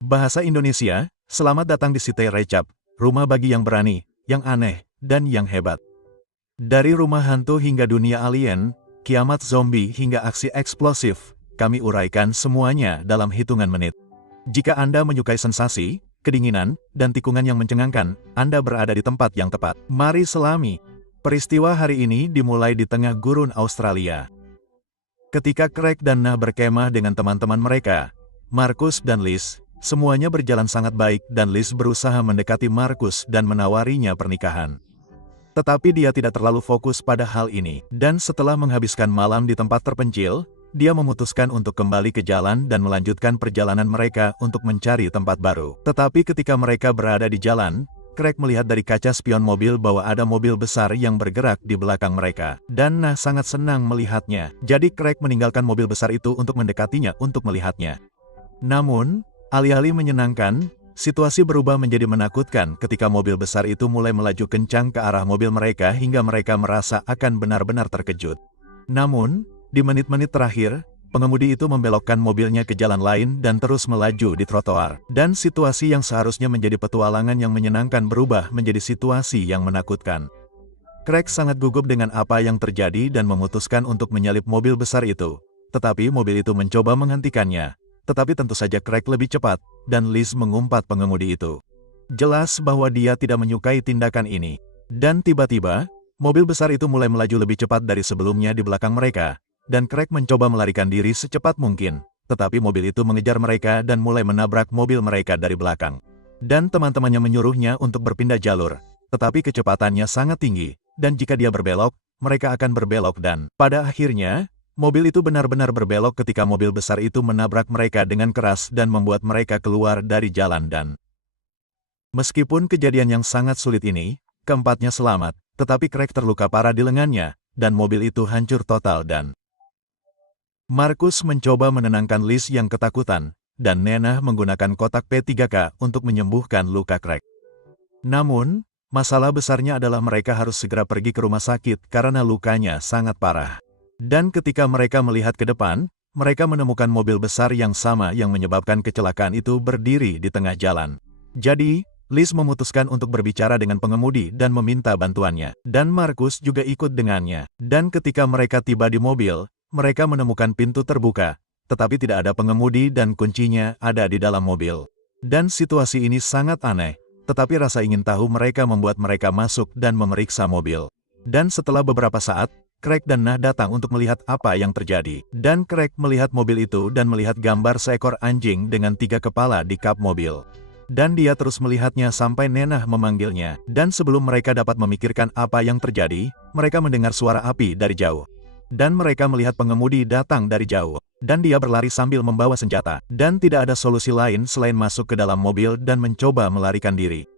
Bahasa Indonesia, selamat datang di Cité Recap, rumah bagi yang berani, yang aneh, dan yang hebat. Dari rumah hantu hingga dunia alien, kiamat zombie hingga aksi eksplosif, kami uraikan semuanya dalam hitungan menit. Jika Anda menyukai sensasi, kedinginan, dan tikungan yang mencengangkan, Anda berada di tempat yang tepat. Mari selami. Peristiwa hari ini dimulai di tengah gurun Australia. Ketika Craig dan Nah berkemah dengan teman-teman mereka, Marcus dan Liz, semuanya berjalan sangat baik dan Liz berusaha mendekati Marcus dan menawarinya pernikahan. Tetapi dia tidak terlalu fokus pada hal ini, dan setelah menghabiskan malam di tempat terpencil, dia memutuskan untuk kembali ke jalan dan melanjutkan perjalanan mereka untuk mencari tempat baru. Tetapi ketika mereka berada di jalan, Craig melihat dari kaca spion mobil bahwa ada mobil besar yang bergerak di belakang mereka, dan Nah sangat senang melihatnya. Jadi Craig meninggalkan mobil besar itu untuk mendekatinya untuk melihatnya. Namun, alih-alih menyenangkan, situasi berubah menjadi menakutkan ketika mobil besar itu mulai melaju kencang ke arah mobil mereka hingga mereka merasa akan benar-benar terkejut. Namun, di menit-menit terakhir, pengemudi itu membelokkan mobilnya ke jalan lain dan terus melaju di trotoar. Dan situasi yang seharusnya menjadi petualangan yang menyenangkan berubah menjadi situasi yang menakutkan. Craig sangat gugup dengan apa yang terjadi dan memutuskan untuk menyalip mobil besar itu. Tetapi mobil itu mencoba menghentikannya. Tetapi tentu saja Craig lebih cepat, dan Liz mengumpat pengemudi itu. Jelas bahwa dia tidak menyukai tindakan ini. Dan tiba-tiba, mobil besar itu mulai melaju lebih cepat dari sebelumnya di belakang mereka, dan Craig mencoba melarikan diri secepat mungkin. Tetapi mobil itu mengejar mereka dan mulai menabrak mobil mereka dari belakang. Dan teman-temannya menyuruhnya untuk berpindah jalur, tetapi kecepatannya sangat tinggi, dan jika dia berbelok, mereka akan berbelok dan, pada akhirnya, mobil itu benar-benar berbelok ketika mobil besar itu menabrak mereka dengan keras dan membuat mereka keluar dari jalan dan meskipun kejadian yang sangat sulit ini, keempatnya selamat, tetapi Craig terluka parah di lengannya, dan mobil itu hancur total dan Marcus mencoba menenangkan Liz yang ketakutan, dan Nenah menggunakan kotak P3K untuk menyembuhkan luka Craig. Namun, masalah besarnya adalah mereka harus segera pergi ke rumah sakit karena lukanya sangat parah. Dan ketika mereka melihat ke depan, mereka menemukan mobil besar yang sama yang menyebabkan kecelakaan itu berdiri di tengah jalan. Jadi, Liz memutuskan untuk berbicara dengan pengemudi dan meminta bantuannya. Dan Marcus juga ikut dengannya. Dan ketika mereka tiba di mobil, mereka menemukan pintu terbuka, tetapi tidak ada pengemudi dan kuncinya ada di dalam mobil. Dan situasi ini sangat aneh, tetapi rasa ingin tahu mereka membuat mereka masuk dan memeriksa mobil. Dan setelah beberapa saat, Craig dan Nah datang untuk melihat apa yang terjadi. Dan Craig melihat mobil itu dan melihat gambar seekor anjing dengan 3 kepala di kap mobil. Dan dia terus melihatnya sampai Nenah memanggilnya. Dan sebelum mereka dapat memikirkan apa yang terjadi, mereka mendengar suara api dari jauh. Dan mereka melihat pengemudi datang dari jauh. Dan dia berlari sambil membawa senjata. Dan tidak ada solusi lain selain masuk ke dalam mobil dan mencoba melarikan diri.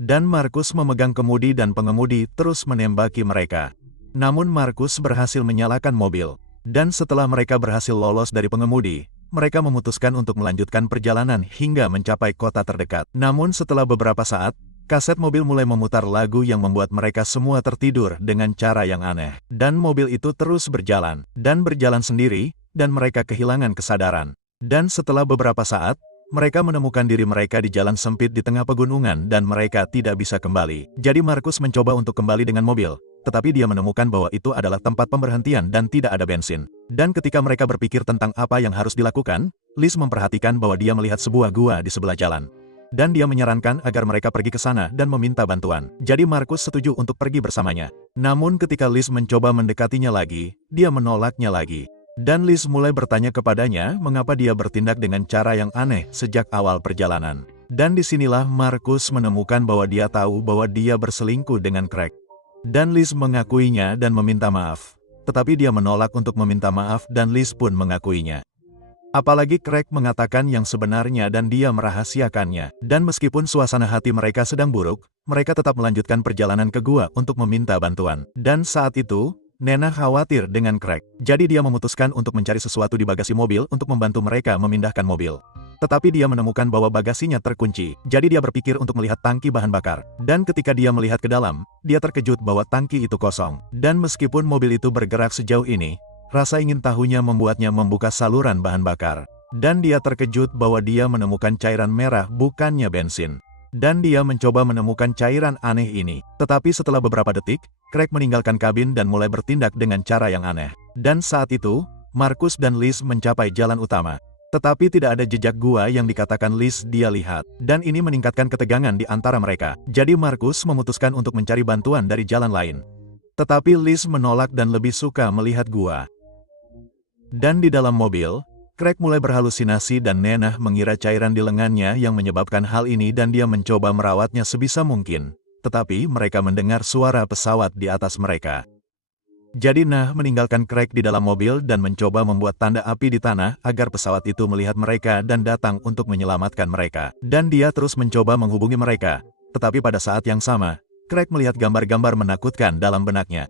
Dan Marcus memegang kemudi dan pengemudi terus menembaki mereka. Namun Marcus berhasil menyalakan mobil, dan setelah mereka berhasil lolos dari pengemudi, mereka memutuskan untuk melanjutkan perjalanan hingga mencapai kota terdekat. Namun setelah beberapa saat, kaset mobil mulai memutar lagu yang membuat mereka semua tertidur dengan cara yang aneh. Dan mobil itu terus berjalan, dan berjalan sendiri, dan mereka kehilangan kesadaran. Dan setelah beberapa saat, mereka menemukan diri mereka di jalan sempit di tengah pegunungan dan mereka tidak bisa kembali. Jadi Marcus mencoba untuk kembali dengan mobil. Tetapi dia menemukan bahwa itu adalah tempat pemberhentian dan tidak ada bensin. Dan ketika mereka berpikir tentang apa yang harus dilakukan, Liz memperhatikan bahwa dia melihat sebuah gua di sebelah jalan. Dan dia menyarankan agar mereka pergi ke sana dan meminta bantuan. Jadi Marcus setuju untuk pergi bersamanya. Namun ketika Liz mencoba mendekatinya lagi, dia menolaknya lagi. Dan Liz mulai bertanya kepadanya mengapa dia bertindak dengan cara yang aneh sejak awal perjalanan. Dan disinilah Marcus menemukan bahwa dia tahu bahwa dia berselingkuh dengan Craig. Dan Liz mengakuinya dan meminta maaf. Tetapi dia menolak untuk meminta maaf dan Liz pun mengakuinya. Apalagi Craig mengatakan yang sebenarnya dan dia merahasiakannya. Dan meskipun suasana hati mereka sedang buruk, mereka tetap melanjutkan perjalanan ke gua untuk meminta bantuan. Dan saat itu, Nenah khawatir dengan Craig. Jadi dia memutuskan untuk mencari sesuatu di bagasi mobil untuk membantu mereka memindahkan mobil. Tetapi dia menemukan bahwa bagasinya terkunci, jadi dia berpikir untuk melihat tangki bahan bakar. Dan ketika dia melihat ke dalam, dia terkejut bahwa tangki itu kosong. Dan meskipun mobil itu bergerak sejauh ini, rasa ingin tahunya membuatnya membuka saluran bahan bakar. Dan dia terkejut bahwa dia menemukan cairan merah bukannya bensin. Dan dia mencoba menemukan cairan aneh ini. Tetapi setelah beberapa detik, Craig meninggalkan kabin dan mulai bertindak dengan cara yang aneh. Dan saat itu, Marcus dan Liz mencapai jalan utama. Tetapi tidak ada jejak gua yang dikatakan Liz dia lihat. Dan ini meningkatkan ketegangan di antara mereka. Jadi Marcus memutuskan untuk mencari bantuan dari jalan lain. Tetapi Liz menolak dan lebih suka melihat gua. Dan di dalam mobil, Craig mulai berhalusinasi dan Nenah mengira cairan di lengannya yang menyebabkan hal ini dan dia mencoba merawatnya sebisa mungkin. Tetapi mereka mendengar suara pesawat di atas mereka. Jadi Nah meninggalkan Craig di dalam mobil dan mencoba membuat tanda api di tanah agar pesawat itu melihat mereka dan datang untuk menyelamatkan mereka. Dan dia terus mencoba menghubungi mereka. Tetapi pada saat yang sama, Craig melihat gambar-gambar menakutkan dalam benaknya.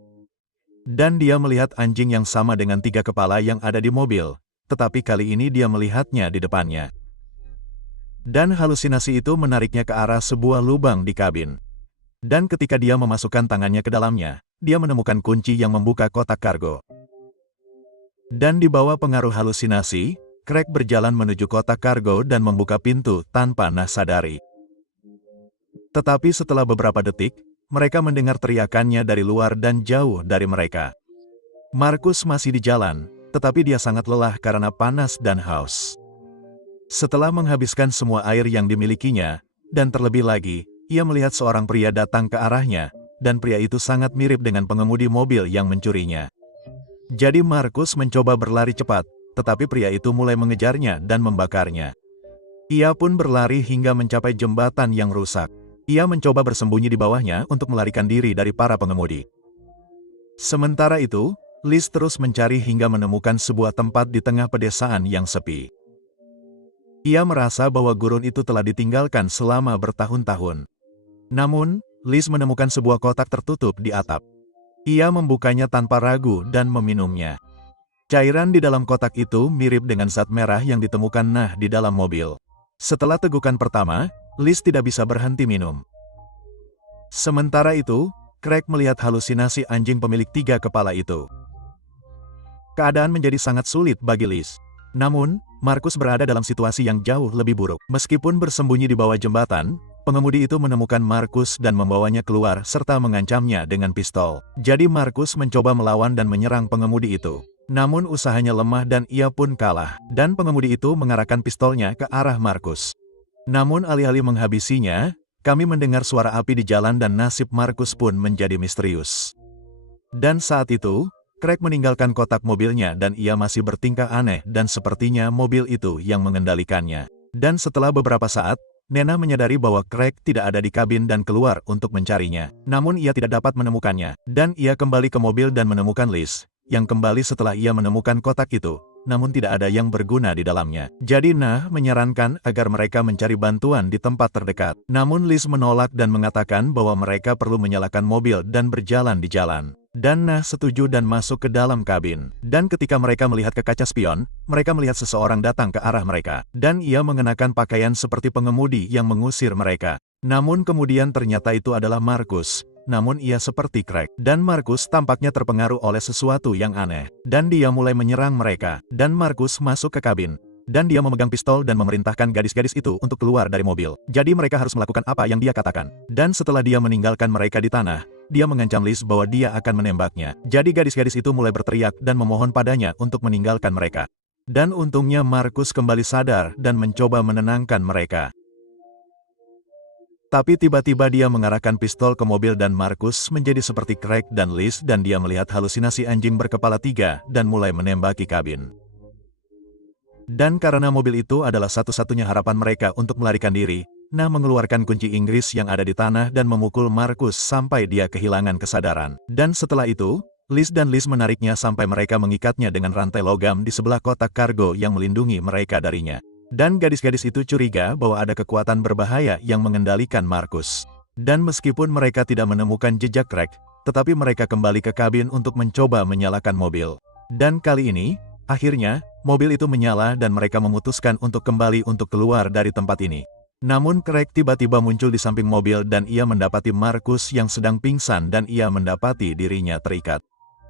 Dan dia melihat anjing yang sama dengan 3 kepala yang ada di mobil. Tetapi kali ini dia melihatnya di depannya. Dan halusinasi itu menariknya ke arah sebuah lubang di kabin. Dan ketika dia memasukkan tangannya ke dalamnya, dia menemukan kunci yang membuka kotak kargo. Dan di bawah pengaruh halusinasi, Craig berjalan menuju kotak kargo dan membuka pintu tanpa Nah sadari. Tetapi setelah beberapa detik, mereka mendengar teriakannya dari luar dan jauh dari mereka. Marcus masih di jalan, tetapi dia sangat lelah karena panas dan haus. Setelah menghabiskan semua air yang dimilikinya, dan terlebih lagi, ia melihat seorang pria datang ke arahnya, dan pria itu sangat mirip dengan pengemudi mobil yang mencurinya. Jadi Marcus mencoba berlari cepat, tetapi pria itu mulai mengejarnya dan membakarnya. Ia pun berlari hingga mencapai jembatan yang rusak. Ia mencoba bersembunyi di bawahnya untuk melarikan diri dari para pengemudi. Sementara itu, Liz terus mencari hingga menemukan sebuah tempat di tengah pedesaan yang sepi. Ia merasa bahwa gurun itu telah ditinggalkan selama bertahun-tahun. Namun, Liz menemukan sebuah kotak tertutup di atap. Ia membukanya tanpa ragu dan meminumnya. Cairan di dalam kotak itu mirip dengan zat merah yang ditemukan Nah di dalam mobil. Setelah tegukan pertama, Liz tidak bisa berhenti minum. Sementara itu, Craig melihat halusinasi anjing pemilik 3 kepala itu. Keadaan menjadi sangat sulit bagi Liz. Namun, Marcus berada dalam situasi yang jauh lebih buruk. Meskipun bersembunyi di bawah jembatan, pengemudi itu menemukan Marcus dan membawanya keluar serta mengancamnya dengan pistol. Jadi Marcus mencoba melawan dan menyerang pengemudi itu. Namun usahanya lemah dan ia pun kalah. Dan pengemudi itu mengarahkan pistolnya ke arah Marcus. Namun alih-alih menghabisinya, kami mendengar suara api di jalan dan nasib Marcus pun menjadi misterius. Dan saat itu, Craig meninggalkan kotak mobilnya dan ia masih bertingkah aneh dan sepertinya mobil itu yang mengendalikannya. Dan setelah beberapa saat, Nenah menyadari bahwa Craig tidak ada di kabin dan keluar untuk mencarinya. Namun ia tidak dapat menemukannya. Dan ia kembali ke mobil dan menemukan Liz, yang kembali setelah ia menemukan kotak itu, namun tidak ada yang berguna di dalamnya. Jadi Nah menyarankan agar mereka mencari bantuan di tempat terdekat. Namun Liz menolak dan mengatakan bahwa mereka perlu menyalakan mobil dan berjalan di jalan. Dan Nah setuju dan masuk ke dalam kabin. Dan ketika mereka melihat ke kaca spion, mereka melihat seseorang datang ke arah mereka. Dan ia mengenakan pakaian seperti pengemudi yang mengusir mereka. Namun kemudian ternyata itu adalah Marcus. Namun ia seperti Craig. Dan Marcus tampaknya terpengaruh oleh sesuatu yang aneh. Dan dia mulai menyerang mereka. Dan Marcus masuk ke kabin. Dan dia memegang pistol dan memerintahkan gadis-gadis itu untuk keluar dari mobil. Jadi mereka harus melakukan apa yang dia katakan. Dan setelah dia meninggalkan mereka di tanah, dia mengancam Liz bahwa dia akan menembaknya. Jadi gadis-gadis itu mulai berteriak dan memohon padanya untuk meninggalkan mereka. Dan untungnya Marcus kembali sadar dan mencoba menenangkan mereka. Tapi tiba-tiba dia mengarahkan pistol ke mobil dan Marcus menjadi seperti Craig dan Liz dan dia melihat halusinasi anjing berkepala 3 dan mulai menembaki kabin. Dan karena mobil itu adalah satu-satunya harapan mereka untuk melarikan diri, Nah mengeluarkan kunci Inggris yang ada di tanah dan memukul Marcus sampai dia kehilangan kesadaran. Dan setelah itu, Liz dan Liz menariknya sampai mereka mengikatnya dengan rantai logam di sebelah kotak kargo yang melindungi mereka darinya. Dan gadis-gadis itu curiga bahwa ada kekuatan berbahaya yang mengendalikan Marcus. Dan meskipun mereka tidak menemukan jejak Craig, tetapi mereka kembali ke kabin untuk mencoba menyalakan mobil. Dan kali ini, akhirnya, mobil itu menyala dan mereka memutuskan untuk kembali untuk keluar dari tempat ini. Namun Craig tiba-tiba muncul di samping mobil dan ia mendapati Marcus yang sedang pingsan dan ia mendapati dirinya terikat.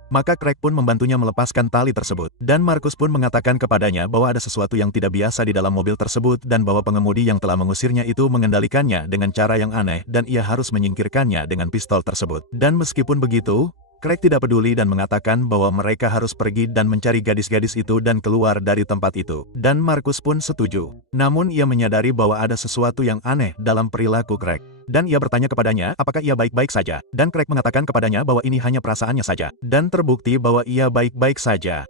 Maka Craig pun membantunya melepaskan tali tersebut. Dan Markus pun mengatakan kepadanya bahwa ada sesuatu yang tidak biasa di dalam mobil tersebut dan bahwa pengemudi yang telah mengusirnya itu mengendalikannya dengan cara yang aneh dan ia harus menyingkirkannya dengan pistol tersebut. Dan meskipun begitu, Craig tidak peduli dan mengatakan bahwa mereka harus pergi dan mencari gadis-gadis itu dan keluar dari tempat itu. Dan Markus pun setuju. Namun ia menyadari bahwa ada sesuatu yang aneh dalam perilaku Craig. Dan ia bertanya kepadanya apakah ia baik-baik saja. Dan Craig mengatakan kepadanya bahwa ini hanya perasaannya saja. Dan terbukti bahwa ia baik-baik saja.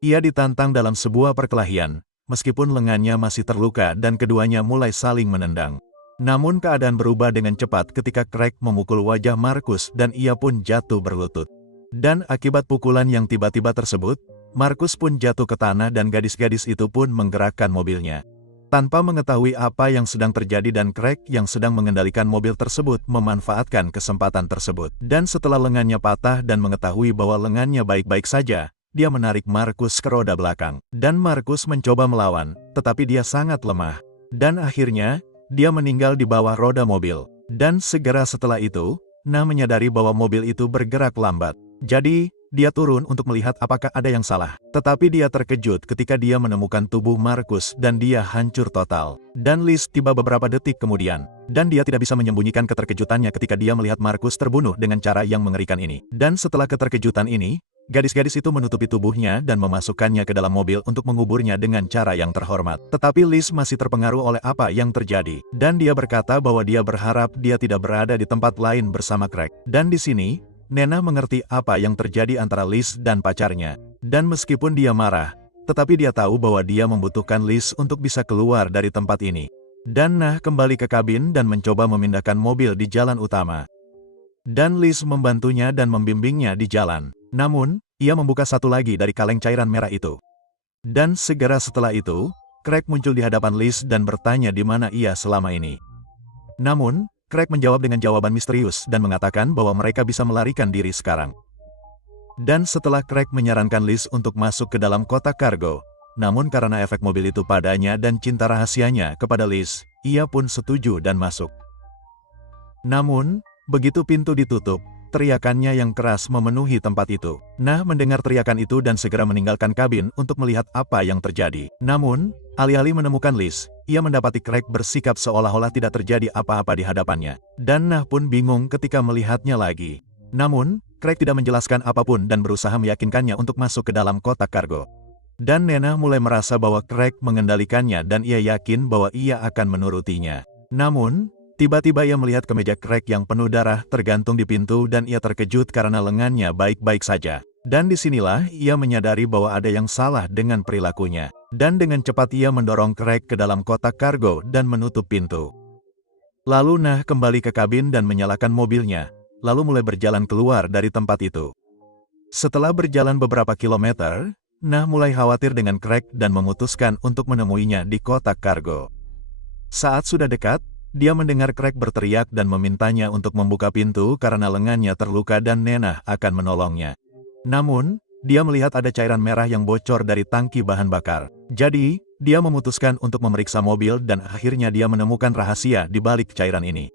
Ia ditantang dalam sebuah perkelahian, meskipun lengannya masih terluka dan keduanya mulai saling menendang. Namun keadaan berubah dengan cepat ketika Craig memukul wajah Markus dan ia pun jatuh berlutut. Dan akibat pukulan yang tiba-tiba tersebut, Markus pun jatuh ke tanah dan gadis-gadis itu pun menggerakkan mobilnya. Tanpa mengetahui apa yang sedang terjadi dan Craig yang sedang mengendalikan mobil tersebut memanfaatkan kesempatan tersebut. Dan setelah lengannya patah dan mengetahui bahwa lengannya baik-baik saja, dia menarik Markus ke roda belakang. Dan Markus mencoba melawan, tetapi dia sangat lemah. Dan akhirnya, dia meninggal di bawah roda mobil. Dan segera setelah itu, Nah menyadari bahwa mobil itu bergerak lambat. Jadi, dia turun untuk melihat apakah ada yang salah. Tetapi dia terkejut ketika dia menemukan tubuh Markus dan dia hancur total. Dan Liz tiba beberapa detik kemudian. Dan dia tidak bisa menyembunyikan keterkejutannya ketika dia melihat Markus terbunuh dengan cara yang mengerikan ini. Dan setelah keterkejutan ini, gadis-gadis itu menutupi tubuhnya dan memasukkannya ke dalam mobil untuk menguburnya dengan cara yang terhormat. Tetapi Liz masih terpengaruh oleh apa yang terjadi. Dan dia berkata bahwa dia berharap dia tidak berada di tempat lain bersama Craig. Dan di sini, Nena mengerti apa yang terjadi antara Liz dan pacarnya. Dan meskipun dia marah, tetapi dia tahu bahwa dia membutuhkan Liz untuk bisa keluar dari tempat ini. Dan Nah kembali ke kabin dan mencoba memindahkan mobil di jalan utama. Dan Liz membantunya dan membimbingnya di jalan. Namun, ia membuka satu lagi dari kaleng cairan merah itu. Dan segera setelah itu, Craig muncul di hadapan Liz dan bertanya di mana ia selama ini. Namun, Craig menjawab dengan jawaban misterius dan mengatakan bahwa mereka bisa melarikan diri sekarang. Dan setelah Craig menyarankan Liz untuk masuk ke dalam kotak kargo, namun karena efek mobil itu padanya dan cinta rahasianya kepada Liz, ia pun setuju dan masuk. Namun, begitu pintu ditutup, teriakannya yang keras memenuhi tempat itu. Nah mendengar teriakan itu dan segera meninggalkan kabin untuk melihat apa yang terjadi. Namun, alih-alih menemukan Liz, ia mendapati Craig bersikap seolah-olah tidak terjadi apa-apa di hadapannya. Dan Nah pun bingung ketika melihatnya lagi. Namun, Craig tidak menjelaskan apapun dan berusaha meyakinkannya untuk masuk ke dalam kotak kargo. Dan Nena mulai merasa bahwa Craig mengendalikannya dan ia yakin bahwa ia akan menurutinya. Namun, tiba-tiba ia melihat kemeja Craig yang penuh darah tergantung di pintu dan ia terkejut karena lengannya baik-baik saja. Dan disinilah ia menyadari bahwa ada yang salah dengan perilakunya. Dan dengan cepat ia mendorong Craig ke dalam kotak kargo dan menutup pintu. Lalu Nah kembali ke kabin dan menyalakan mobilnya, lalu mulai berjalan keluar dari tempat itu. Setelah berjalan beberapa kilometer, Nah mulai khawatir dengan Craig dan memutuskan untuk menemuinya di kotak kargo. Saat sudah dekat, dia mendengar Craig berteriak dan memintanya untuk membuka pintu karena lengannya terluka dan Nena akan menolongnya. Namun, dia melihat ada cairan merah yang bocor dari tangki bahan bakar. Jadi, dia memutuskan untuk memeriksa mobil dan akhirnya dia menemukan rahasia di balik cairan ini.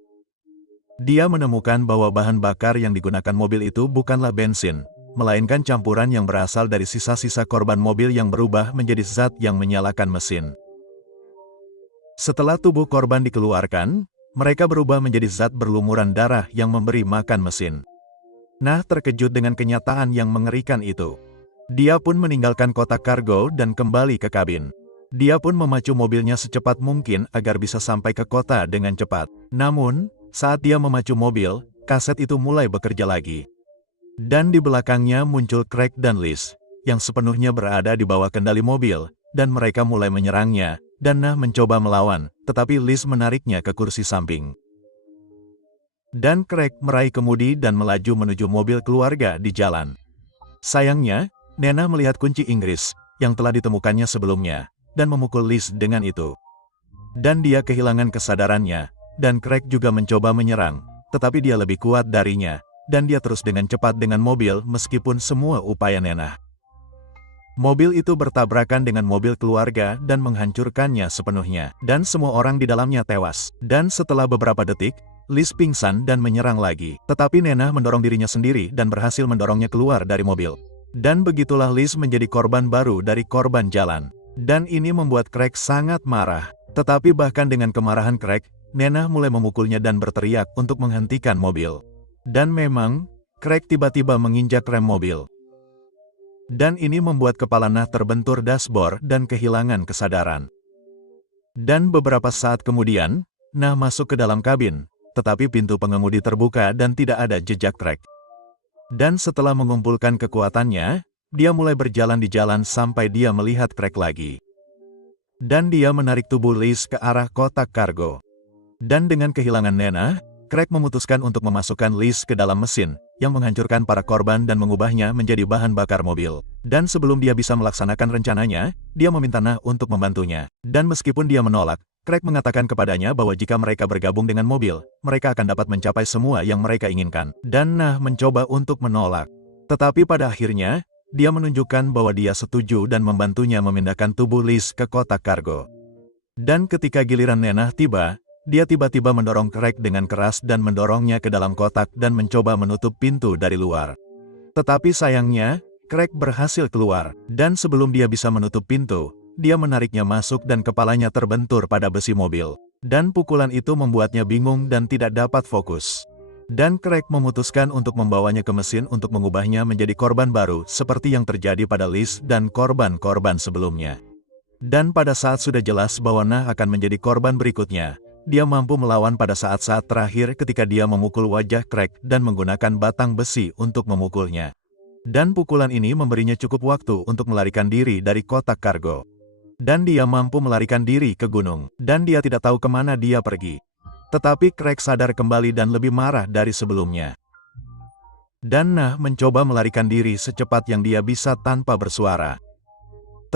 Dia menemukan bahwa bahan bakar yang digunakan mobil itu bukanlah bensin, melainkan campuran yang berasal dari sisa-sisa korban mobil yang berubah menjadi zat yang menyalakan mesin. Setelah tubuh korban dikeluarkan, mereka berubah menjadi zat berlumuran darah yang memberi makan mesin. Nah terkejut dengan kenyataan yang mengerikan itu. Dia pun meninggalkan kotak kargo dan kembali ke kabin. Dia pun memacu mobilnya secepat mungkin agar bisa sampai ke kota dengan cepat. Namun, saat dia memacu mobil, kaset itu mulai bekerja lagi. Dan di belakangnya muncul Craig dan Liz, yang sepenuhnya berada di bawah kendali mobil, dan mereka mulai menyerangnya, dan Nah mencoba melawan, tetapi Liz menariknya ke kursi samping. Dan Craig meraih kemudi dan melaju menuju mobil keluarga di jalan. Sayangnya, Nena melihat kunci Inggris, yang telah ditemukannya sebelumnya, dan memukul Liz dengan itu. Dan dia kehilangan kesadarannya, dan Craig juga mencoba menyerang, tetapi dia lebih kuat darinya, dan dia terus dengan cepat dengan mobil meskipun semua upaya Nena. Mobil itu bertabrakan dengan mobil keluarga dan menghancurkannya sepenuhnya, dan semua orang di dalamnya tewas. Dan setelah beberapa detik, Liz pingsan dan menyerang lagi. Tetapi Nena mendorong dirinya sendiri dan berhasil mendorongnya keluar dari mobil. Dan begitulah Liz menjadi korban baru dari korban jalan. Dan ini membuat Craig sangat marah. Tetapi bahkan dengan kemarahan Craig, Nena mulai memukulnya dan berteriak untuk menghentikan mobil. Dan memang, Craig tiba-tiba menginjak rem mobil. Dan ini membuat kepala Nah terbentur dashboard dan kehilangan kesadaran. Dan beberapa saat kemudian, Nah masuk ke dalam kabin, tetapi pintu pengemudi terbuka dan tidak ada jejak Craig. Dan setelah mengumpulkan kekuatannya, dia mulai berjalan di jalan sampai dia melihat Craig lagi. Dan dia menarik tubuh Liz ke arah kotak kargo. Dan dengan kehilangan Nena, Craig memutuskan untuk memasukkan Liz ke dalam mesin, yang menghancurkan para korban dan mengubahnya menjadi bahan bakar mobil. Dan sebelum dia bisa melaksanakan rencananya, dia meminta Nah untuk membantunya. Dan meskipun dia menolak, Craig mengatakan kepadanya bahwa jika mereka bergabung dengan mobil, mereka akan dapat mencapai semua yang mereka inginkan. Dan Nah mencoba untuk menolak. Tetapi pada akhirnya, dia menunjukkan bahwa dia setuju dan membantunya memindahkan tubuh Liz ke kotak kargo. Dan ketika giliran Nena tiba, dia tiba-tiba mendorong Craig dengan keras dan mendorongnya ke dalam kotak dan mencoba menutup pintu dari luar. Tetapi sayangnya, Craig berhasil keluar, dan sebelum dia bisa menutup pintu, dia menariknya masuk dan kepalanya terbentur pada besi mobil. Dan pukulan itu membuatnya bingung dan tidak dapat fokus. Dan Craig memutuskan untuk membawanya ke mesin untuk mengubahnya menjadi korban baru seperti yang terjadi pada Liz dan korban-korban sebelumnya. Dan pada saat sudah jelas bahwa Nah akan menjadi korban berikutnya, dia mampu melawan pada saat-saat terakhir ketika dia memukul wajah Craig dan menggunakan batang besi untuk memukulnya. Dan pukulan ini memberinya cukup waktu untuk melarikan diri dari kotak kargo. Dan dia mampu melarikan diri ke gunung, dan dia tidak tahu kemana dia pergi. Tetapi Craig sadar kembali dan lebih marah dari sebelumnya. Dan Nah mencoba melarikan diri secepat yang dia bisa tanpa bersuara.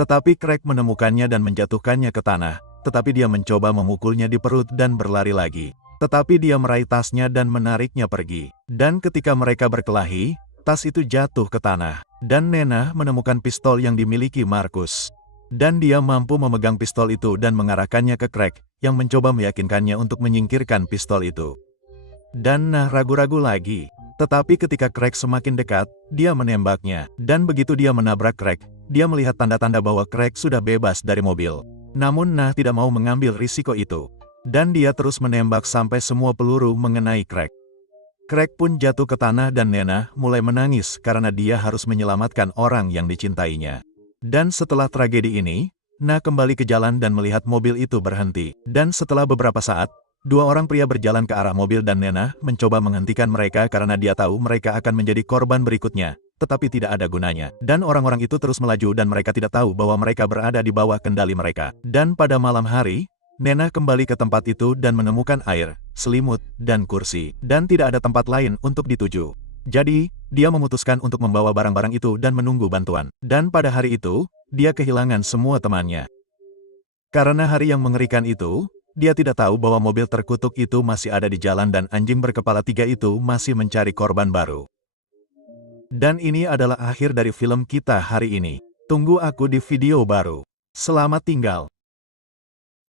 Tetapi Craig menemukannya dan menjatuhkannya ke tanah, tetapi dia mencoba memukulnya di perut dan berlari lagi. Tetapi dia meraih tasnya dan menariknya pergi. Dan ketika mereka berkelahi, tas itu jatuh ke tanah. Dan Nena menemukan pistol yang dimiliki Marcus. Dan dia mampu memegang pistol itu dan mengarahkannya ke Craig, yang mencoba meyakinkannya untuk menyingkirkan pistol itu. Dan Nah ragu-ragu lagi. Tetapi ketika Craig semakin dekat, dia menembaknya. Dan begitu dia menabrak Craig, dia melihat tanda-tanda bahwa Craig sudah bebas dari mobil. Namun Nah tidak mau mengambil risiko itu. Dan dia terus menembak sampai semua peluru mengenai Craig. Craig pun jatuh ke tanah dan Nena mulai menangis karena dia harus menyelamatkan orang yang dicintainya. Dan setelah tragedi ini, Nah kembali ke jalan dan melihat mobil itu berhenti. Dan setelah beberapa saat, dua orang pria berjalan ke arah mobil dan Nena mencoba menghentikan mereka karena dia tahu mereka akan menjadi korban berikutnya, tetapi tidak ada gunanya. Dan orang-orang itu terus melaju dan mereka tidak tahu bahwa mereka berada di bawah kendali mereka. Dan pada malam hari, Nena kembali ke tempat itu dan menemukan air, selimut, dan kursi. Dan tidak ada tempat lain untuk dituju. Jadi, dia memutuskan untuk membawa barang-barang itu dan menunggu bantuan. Dan pada hari itu, dia kehilangan semua temannya. Karena hari yang mengerikan itu, dia tidak tahu bahwa mobil terkutuk itu masih ada di jalan dan anjing berkepala 3 itu masih mencari korban baru. Dan ini adalah akhir dari film kita hari ini. Tunggu aku di video baru. Selamat tinggal.